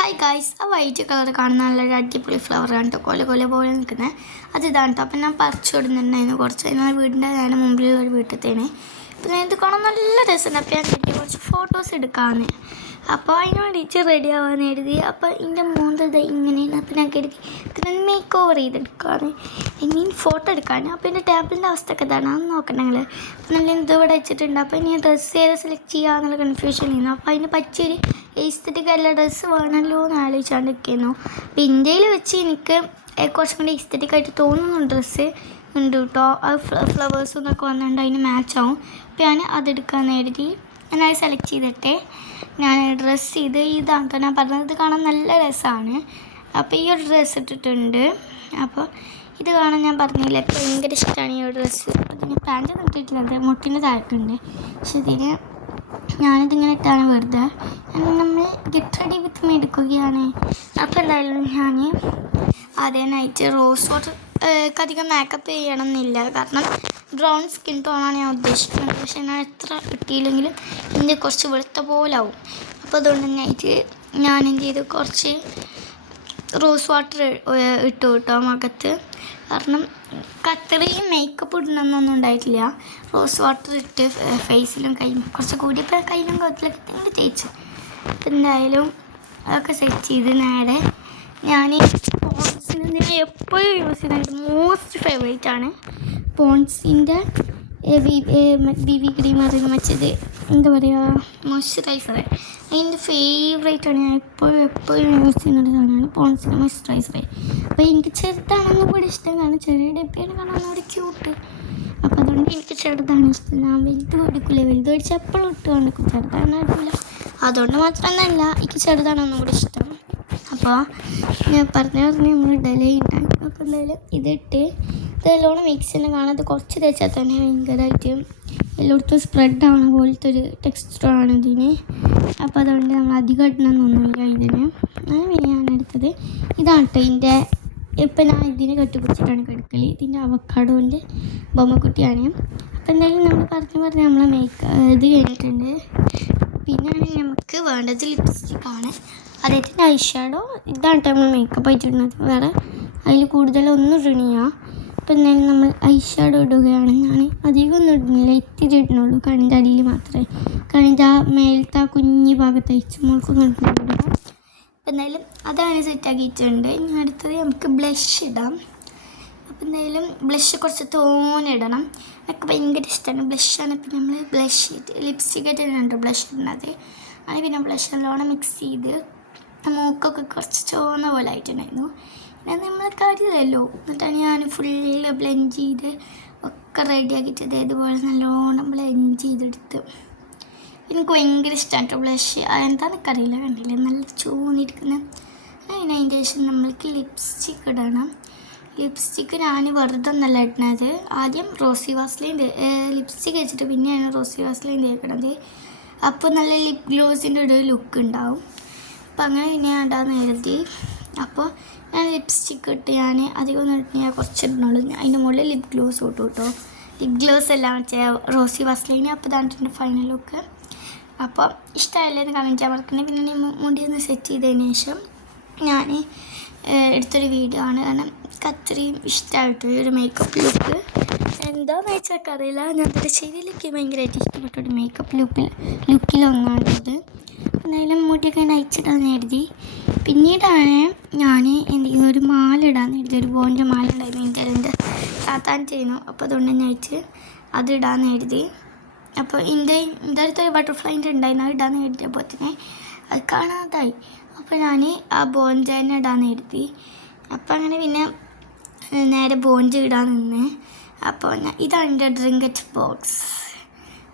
Hi guys, ആ white colour കാണുന്ന നല്ലൊരു അടിപൊളി ഫ്ലവറാണ് കേട്ടോ. കൊല പോലെ നിൽക്കുന്നത് അത് ഇതാണ് കേട്ടോ. അപ്പം ഞാൻ പറിച്ചു കൊടുത്തിട്ടുണ്ടായിരുന്നു കുറച്ച്. ഞങ്ങളുടെ വീടിൻ്റെ നേരെ മുമ്പിലുള്ള ഒരു വീട്ടിലത്തേന്. അപ്പം ഞാൻ ഇത് കാണാൻ നല്ല രസമുണ്ട്. അപ്പം ഞാൻ കിട്ടി കുറച്ച് ഫോട്ടോസ് എടുക്കാമെന്ന്. അപ്പോൾ അതിന് വേണ്ടിയിട്ട് റെഡി ആവാൻ എഴുതി. അപ്പോൾ ഇതിൻ്റെ മൂന്നത് ഇങ്ങനെയാണ്. അപ്പം ഞാൻ കരുതി ഇതിന് മേക്ക് ഓവർ ചെയ്തെടുക്കാമെന്ന്, ഐ മീൻ ഫോട്ടോ എടുക്കാൻ. അപ്പോൾ എൻ്റെ ടേബിളിൻ്റെ അവസ്ഥയൊക്കെ ഇതാണ്, അത് നോക്കണം ഞങ്ങൾ. അപ്പം നല്ല ഇത് ഇവിടെ വെച്ചിട്ടുണ്ട്. അപ്പോൾ ഇനി ഡ്രസ്സ് ഏത് സെലക്ട് ചെയ്യുക എന്നുള്ള കൺഫ്യൂഷൻ ചെയ്യുന്നു. അപ്പോൾ അതിന് പറ്റിയൊരു എസ്തെറ്റിക് എല്ലാ ഡ്രസ്സ് വേണമല്ലോ എന്ന് ആലോചിച്ചുകൊണ്ടിരിക്കുന്നു. അപ്പോൾ ഇന്ത്യയിൽ വെച്ച് എനിക്ക് കുറച്ചും കൂടി എസ്തെറ്റിക് ആയിട്ട് തോന്നുന്ന ഡ്രസ്സ് ഉണ്ട് കേട്ടോ. അത് ഫ്ലവേഴ്സും ഇതൊക്കെ വന്നിട്ടുണ്ട്, അതിന് മാച്ചാവും. അപ്പോൾ ഞാൻ അതെടുക്കാമെന്ന് കരുതി. ഞാനത് സെലക്ട് ചെയ്തിട്ട് ഞാൻ ഡ്രസ്സ് ചെയ്ത് ഇതാണ് കേട്ടോ ഞാൻ പറഞ്ഞത്. ഇത് കാണാൻ നല്ല രസമാണ്. അപ്പോൾ ഈ ഒരു ഡ്രസ്സ് ഇട്ടിട്ടുണ്ട്. അപ്പോൾ ഇത് കാണാൻ ഞാൻ പറഞ്ഞില്ല, എനിക്ക് ഭയങ്കര ഇഷ്ടമാണ് ഈ ഒരു ഡ്രസ്സ്. അതിന് പാൻറ്റ് നിർത്തിയിട്ടില്ല, മുട്ടിൻ്റെ താഴത്തുണ്ട്. പക്ഷെ ഇതിന് ഞാനിതിങ്ങനെ ഇട്ടാണ് വെറുതെ. നമ്മൾ ഗെറ്റ് റെഡി വിത്ത് മീ എടുക്കുകയാണ്. അപ്പോൾ എന്തായാലും ഞാൻ ആദ്യമായിട്ട് റോസ് വാട്ടർ അധികം മേക്കപ്പ് ചെയ്യണം എന്നില്ല, കാരണം ബ്രൗൺ സ്കിൻ ടോണാണ് ഞാൻ ഉദ്ദേശിക്കുന്നത്. പക്ഷേ ഞാൻ എത്ര ഇട്ടില്ലെങ്കിലും ഇതിൻ്റെ കുറച്ച് വെളുത്ത പോലാവും. അപ്പോൾ അതുകൊണ്ട് തന്നെയായിട്ട് ഞാൻ എന്ത് ചെയ്തു, കുറച്ച് റോസ് വാട്ടർ ഇട്ടു കേട്ടോ മുഖത്ത്. കാരണം അത്രയും മേക്കപ്പ് ഇടണമെന്നൊന്നും ഉണ്ടായിട്ടില്ല. റോസ് വാട്ടർ ഇട്ട് ഫേസിലും കയ്യിലും കുറച്ച് കൂടി, ഇപ്പോൾ കയ്യിലും കത്തിലൊക്കെ തന്നെ തേച്ച്. അപ്പം എന്തായാലും അതൊക്കെ സെറ്റ് ചെയ്ത് നേരെ ഞാൻ പോൺസിന് ഞാൻ എപ്പോഴും യൂസ് ചെയ്യുന്നത് മോസ്റ്റ് ഫേവറേറ്റ് ആണ് പോൺസിൻ്റെ ബി ബി ക്രീം പറയുന്നത്, മറ്റേത് എന്താ പറയുക, മോയ്സ്ചറൈസർ. അതിൻ്റെ ഫേവറേറ്റാണ്. ഞാൻ എപ്പോഴും യൂസ് ചെയ്യുന്ന സാധനമാണ് പോൺസിൻ്റെ മോയ്സ്ചറൈസർ. അപ്പോൾ എനിക്ക് ചെറുതാണെന്നും കൂടി ഇഷ്ടം, കാരണം ചെറിയ ഡബ്ബയാണ് കാണാൻ ഒരു ക്യൂട്ട്. അപ്പോൾ അതുകൊണ്ട് എനിക്ക് ചെറുതാണ് ഇഷ്ടം. ഞാൻ വലുത് കൊടുക്കില്ല, വലുത് മേടിച്ച് എപ്പോഴും ഇട്ട് കൊടുക്കും, ചെറുതാണ് എടുക്കില്ല. അതുകൊണ്ട് മാത്രമൊന്നുമല്ല, എനിക്ക് ചെറുതാണെന്നും കൂടി ഇഷ്ടം. അപ്പോൾ ഞാൻ പറഞ്ഞ് നമ്മൾ ഡെലേ ഉണ്ടാകും. അപ്പോൾ എന്തായാലും ഇതിട്ട് ഇതെല്ലോണം മിക്സ് തന്നെ കാണാം. അത് കുറച്ച് തേച്ചാൽ തന്നെ ഭയങ്കരമായിട്ട് എല്ലായിടത്തും സ്പ്രെഡ് ആവണ പോലത്തെ ഒരു ടെക്സ്ചറാണ് ഇതിന്. അപ്പോൾ അതുകൊണ്ട് നമ്മൾ അധികം ഇടണമെന്നൊന്നുമില്ല ഇതിന്. അങ്ങനെ ഞാനെടുത്തത് ഇതാണ് കേട്ടോ. ഇതിൻ്റെ ഇപ്പം ഞാൻ ഇതിനെ കെട്ടിപ്പിടിച്ചിട്ടാണ് കിടക്കൽ. ഇതിൻ്റെ അവക്കാഡോൻ്റെ ബൊമ്മക്കുട്ടിയാണ്. അപ്പോൾ എന്തായാലും നമ്മൾ പറഞ്ഞ് നമ്മളെ ഇത് കഴിഞ്ഞിട്ടുണ്ട്. പിന്നെയാണ് നമുക്ക് വേണ്ടത് ലിപ്സ്റ്റിക്കാണ്. അതായത് ഐ ഷാഡോ ഇതാണ് കേട്ടോ നമ്മൾ മേക്കപ്പ് ആയിട്ടിടുന്നത്. വേറെ അതിൽ കൂടുതലൊന്നും ഇടണില്ല. അപ്പോൾ എന്തായാലും നമ്മൾ ഐ ഷാഡോ ഇടുകയാണ്. ഞാൻ അധികം ഒന്നും ഇടുന്നില്ല, ഇത്തിരി ഇടുന്നുള്ളൂ, കണ്ണിൻ്റെ അടിയിൽ മാത്രമേ. കണ്ണിൻ്റെ ആ മേലത്തെ കുഞ്ഞ് ഭാഗത്ത് അയച്ച് മുൾക്കൊന്നും ഇടുന്നില്ല. അപ്പോൾ എന്തായാലും അതാണ് സെറ്റാക്കിയിട്ടുണ്ട്. ഇനി അടുത്തത് നമുക്ക് ബ്ലഷ് ഇടാം. അപ്പോൾ എന്തായാലും ബ്ലഷ് കുറച്ച് തോന്നിടണം. എനിക്ക് ഭയങ്കര ഇഷ്ടമാണ് ബ്ലഷാണ്. പിന്നെ നമ്മൾ ബ്ലഷ് ലിപ്സ്റ്റിക്കായിട്ട് തന്നെയാണ് ബ്ലഷ് ഇടുന്നത്. അത് പിന്നെ ബ്ലഷ് നല്ലോണം മിക്സ് ചെയ്ത് മൂക്കൊക്കെ കുറച്ച് ചുവന്ന പോലെ ആയിട്ടുണ്ടായിരുന്നു. പിന്നെ നമ്മൾ കാര്യമല്ലോ, എന്നിട്ടാണ് ഞാൻ ഫുള്ള് ബ്ലെൻഡ് ചെയ്ത് ഒക്കെ റെഡിയാക്കിയിട്ട് ഇതേപോലെ നല്ലോണം ബ്ലെൻഡ് ചെയ്തെടുത്ത്. എനിക്ക് ഭയങ്കര ഇഷ്ടമാണ് കേട്ടോ ബ്ലഷ്. എന്താണെന്ന് എനിക്കറിയില്ല, കണ്ടില്ലേ നല്ല ചൂന്നിരിക്കുന്നത്. അതിന് അതിൻ്റെ ശേഷം നമ്മൾക്ക് ലിപ്സ്റ്റിക്ക് ഇടണം. ലിപ്സ്റ്റിക്ക് ഞാൻ വെറുതെ ഒന്നല്ല ഇടുന്നത്. ആദ്യം റോസി വാസ്ലൈൻ ലിപ്സ്റ്റിക്ക് വെച്ചിട്ട് പിന്നെയാണ് റോസി വാസ്ലൈൻ തേക്കണത്. അപ്പോൾ നല്ല ലിപ് ഗ്ലോസിൻ്റെ ഒരു ലുക്ക് ഉണ്ടാവും. അപ്പോൾ അങ്ങനെ പിന്നെ ഞാൻ ഇടാന്ന് എഴുതി. അപ്പോൾ ഞാൻ ലിപ്സ്റ്റിക്ക് ഇട്ട് ഞാൻ അധികം ഒന്നും ഇട്ട് ഞാൻ കുറച്ച് ഇടുന്നുള്ളൂ. അതിൻ്റെ മുകളിൽ ലിപ് ഗ്ലോസ് ഇട്ടു കേട്ടോ. ലിപ് ഗ്ലോസ് എല്ലാം വെച്ചാൽ റോസി വാസ്ലൈൻ. അപ്പോൾ ഇതാണ് എൻ്റെ ഫൈനൽ ലുക്ക്. അപ്പോൾ ഇഷ്ടമല്ലേന്ന് കമൻറ്റ് ചെയ്യാൻ മറക്കണേ. പിന്നെ മുടി ഒന്ന് സെറ്റ് ചെയ്തതിന് ശേഷം ഞാൻ എടുത്തൊരു വീഡിയോ ആണ്, കാരണം അത്രയും ഇഷ്ടമായിട്ട് ഒരു മേക്കപ്പ് ലുക്ക്. എന്താണെന്ന് വെച്ചാൽ അറിയില്ല, ഞാൻ ശരിയിലേക്ക് ഭയങ്കരമായിട്ട് ഇഷ്ടപ്പെട്ടൊരു മേക്കപ്പ് ലുക്കിലൊന്നാണിത്. എന്തായാലും മുടിയൊക്കെ നയിച്ചിടാന്ന് കരുതി. പിന്നീടാണ് ഞാൻ എന്തെങ്കിലും ഒരു മാല ഇടാന്ന് കരുതി. ഒരു ബോൻ്റെ മാല ഉണ്ടായിരുന്നു, എൻ്റെ താത്താൻ ചെയ്യുന്നു. അപ്പോൾ അതുകൊണ്ട് നയിച്ച് അത് ഇടാന്ന് കരുതി. അപ്പോൾ എൻ്റെ അടുത്തൊരു ബട്ടർഫ്ലൈൻ്റെ ഉണ്ടായിരുന്നു, അത് ഇടാന്ന് കരുതിയപ്പോൾ തന്നെ അത് കാണാതായി. അപ്പോൾ ഞാൻ ആ ബോഞ്ച് തന്നെ ഇടാന്ന് കരുതി. അപ്പോൾ അങ്ങനെ പിന്നെ നേരെ ബോഞ്ച് ഇടാൻ നിന്ന്. അപ്പോൾ ഇതാണ് എൻ്റെ ഡ്രിങ്കറ്റ് ബോക്സ്.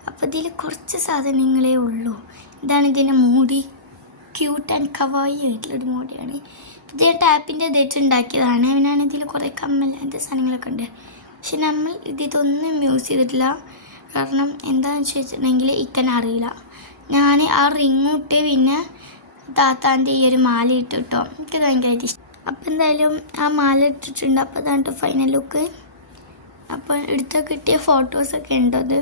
അപ്പോൾ ഇതിൽ കുറച്ച് സാധനങ്ങളേ ഉള്ളൂ. ഇതാണ് ഇതിൻ്റെ മൂടി, ക്യൂട്ട് ആൻഡ് കവായി ആയിട്ടുള്ളൊരു മൂടിയാണ്. ഇത് ടാപ്പിൻ്റെ ഇതായിട്ട് ഉണ്ടാക്കിയതാണ്. പിന്നാണ് ഇതിൽ കുറേ കമ്മൽ അങ്ങനത്തെ സാധനങ്ങളൊക്കെ ഉണ്ട്. പക്ഷെ നമ്മൾ ഇതൊന്നും യൂസ് ചെയ്തിട്ടില്ല, കാരണം എന്താണെന്ന് വെച്ചിട്ടുണ്ടെങ്കിൽ ഇക്കനെ അറിയില്ല. ഞാൻ ആ റിങ് ഇട്ട് പിന്നെ താത്താൻ്റെ ഈ ഒരു മാല ഇട്ട് കേട്ടോ. എനിക്കത് ഭയങ്കരമായിട്ട് ഇഷ്ടം. അപ്പോൾ എന്തായാലും ആ മാല ഇട്ടിട്ടുണ്ട്. അപ്പോൾ അതാണ് ഫൈനൽ ലുക്ക്. അപ്പോൾ കിട്ടിയ ഫോട്ടോസൊക്കെ ഉണ്ടത്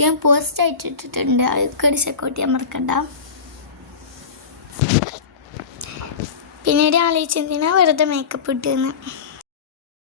ഞാൻ പോസ്റ്റായിട്ട് ഇട്ടിട്ടുണ്ട്. അതൊക്കെ ചെക്കൗട്ട് ചെയ്യാൻ മറക്കണ്ട. പിന്നീട് ആലോചിച്ചെന്തിനാ വെറുതെ മേക്കപ്പ് ഇട്ടെന്ന്.